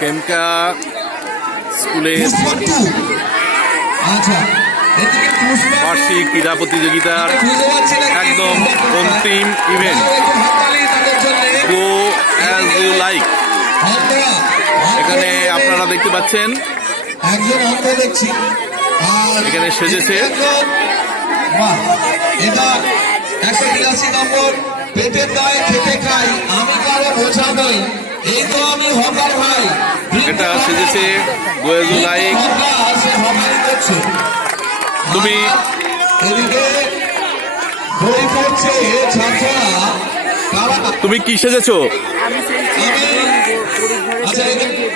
খেমকা স্কুলের বার্ষিক ক্রীড়া প্রতিযোগিতার একদম অন্তিম event go as you like. এখানে আপনারা দেখতে পাচ্ছেন এখানে সেজেছে এটা সেজেছে গো অ্যাজ ইউ লাইক। তুমি কি সেজেছো?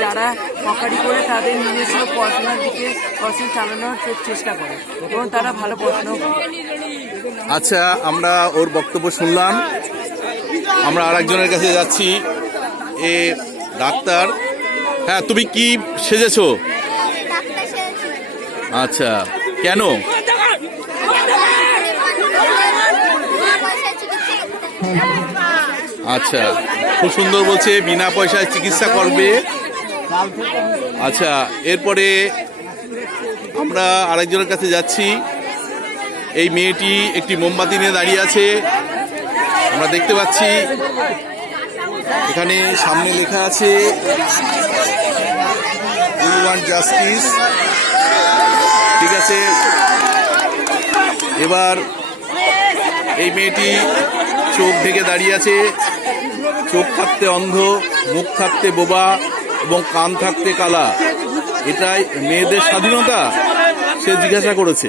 যারা হকারি করে তাদের নিজস্ব পড়াশোনার দিকে পড়াশোনা চালানোর চেষ্টা করে এবং তারা ভালো পড়াশোনা করে। আচ্ছা, আমরা ওর বক্তব্য শুনলাম। আমরা আরেকজনের কাছে যাচ্ছি। এ ডাক্তার। হ্যাঁ, তুমি কি সেজেছো? আচ্ছা, কেন? আচ্ছা, খুব সুন্দর বলছে, বিনা পয়সায় চিকিৎসা করবে। আচ্ছা, এরপরে আমরা আরেকজনের কাছে যাচ্ছি। এই মেয়েটি একটি মোমবাতি নিয়ে দাঁড়িয়ে আছে, আমরা দেখতে পাচ্ছি। এখানে সামনে লেখা আছে উই ওয়ান্ট জাস্টিস। ঠিক আছে, এবার এই মেয়েটি চোখ ঢেকে দাঁড়িয়ে আছে। চোখ থাকতে অন্ধ, মুখ থাকতে বোবা এবং কান থাকতে কালা। এটাই মেয়েদের স্বাধীনতা? সে জিজ্ঞাসা করেছে।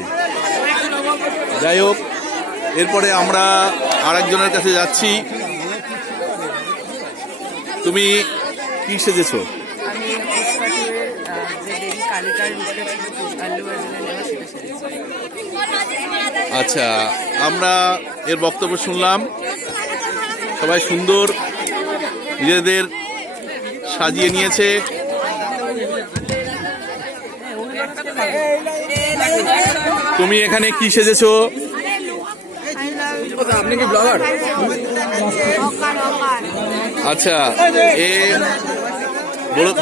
যাই হোক, এরপরে আমরা আরেকজনের কাছে যাচ্ছি। তুমি কি সেজেছো? আচ্ছা, আমরা এর বক্তব্য শুনলাম। সবাই সুন্দর নিজেদের সাজিয়ে নিয়েছে। তুমি এখানে কি সেজেছো? আপনি কি ব্লগার? আচ্ছা, এ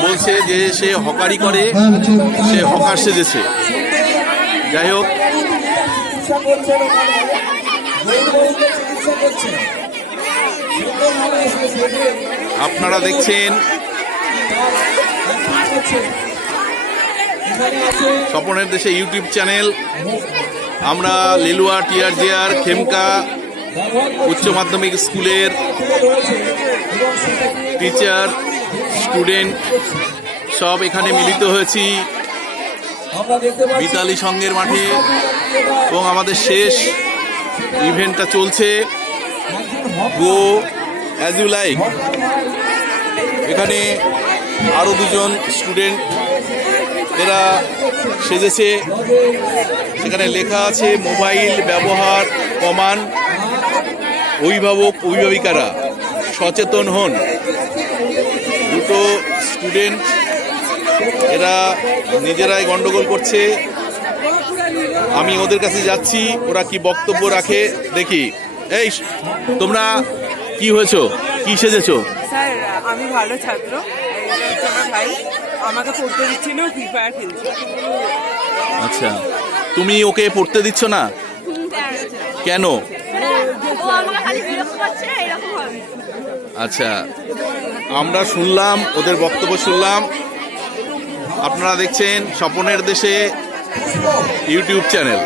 বলছে যে সে হকারি করে, সে হকার সেজেছে। যাই হোক, আপনারা দেখছেন স্বপনের দেশে ইউটিউব চ্যানেল। আমরা লিলুয়া টিআরজিআর খেমকা উচ্চ মাধ্যমিক স্কুলের টিচার, স্টুডেন্ট সব এখানে মিলিত হয়েছি মিতালি সংঘের মাঠে, এবং আমাদের শেষ ইভেন্টটা চলছে গো অ্যাজ ইউ লাইক। এখানে আরো দুজন স্টুডেন্ট এরা সেজেছে। এখানে লেখা আছে মোবাইল ব্যবহার কমান, অভিভাবক অভিভাবিকারা সচেতন হন। দুটো স্টুডেন্ট এরা নিজেরাই গন্ডগোল করছে। আমি ওদের কাছে যাচ্ছি, ওরা কি বক্তব্য রাখে দেখি। এই, তোমরা কি হয়েছো, কি সেজেছো? স্যার, আমি ভালো ছাত্র, ভাই আমাকে পড়তে দিচ্ছি না, ফ্রি ফায়ার খেলছি। আচ্ছা, তুমি ওকে পড়তে দিচ্ছ না কেন? আচ্ছা, আমরা শুনলাম, ওদের বক্তব্য শুনলাম। আপনারা দেখছেন স্বপনের দেশে ইউটিউব চ্যানেল।